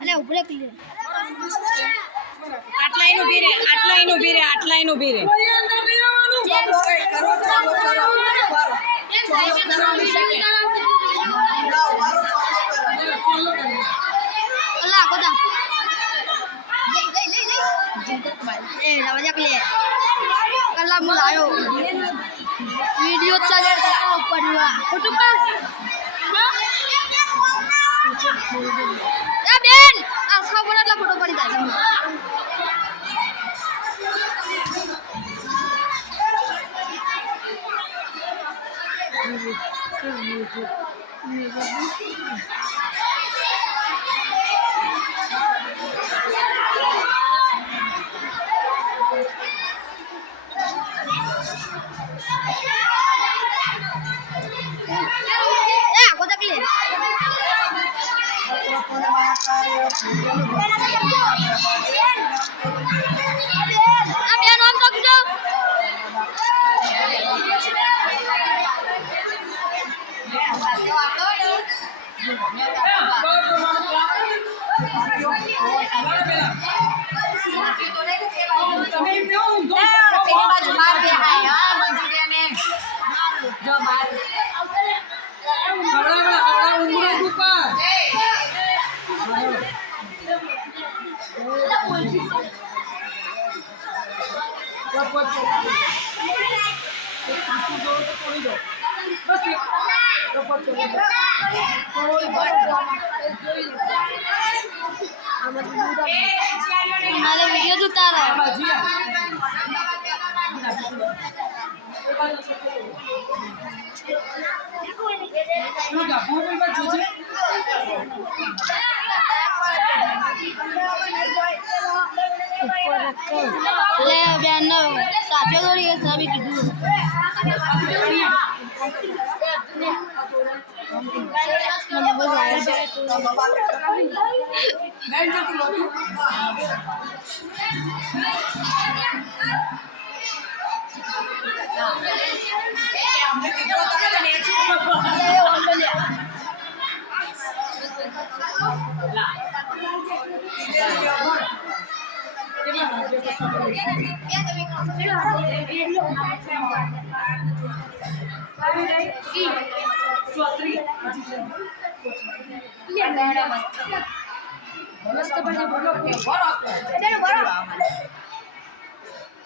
અલે ઉભરે પીલે આટલા ઈનું ભીરે આટલા ઈનું ભીરે આટલા ઈનું ભીરે અલા કોદા એ રાજા કે કલા મુલાયો वीडियो चले ऊपर फोटो पर ए बेन आखा बोला फोटो पड़ी जाए वीडियो तो उतारा ले बहन साथियों तो ये सभी किधर मैंने बस आया मस्त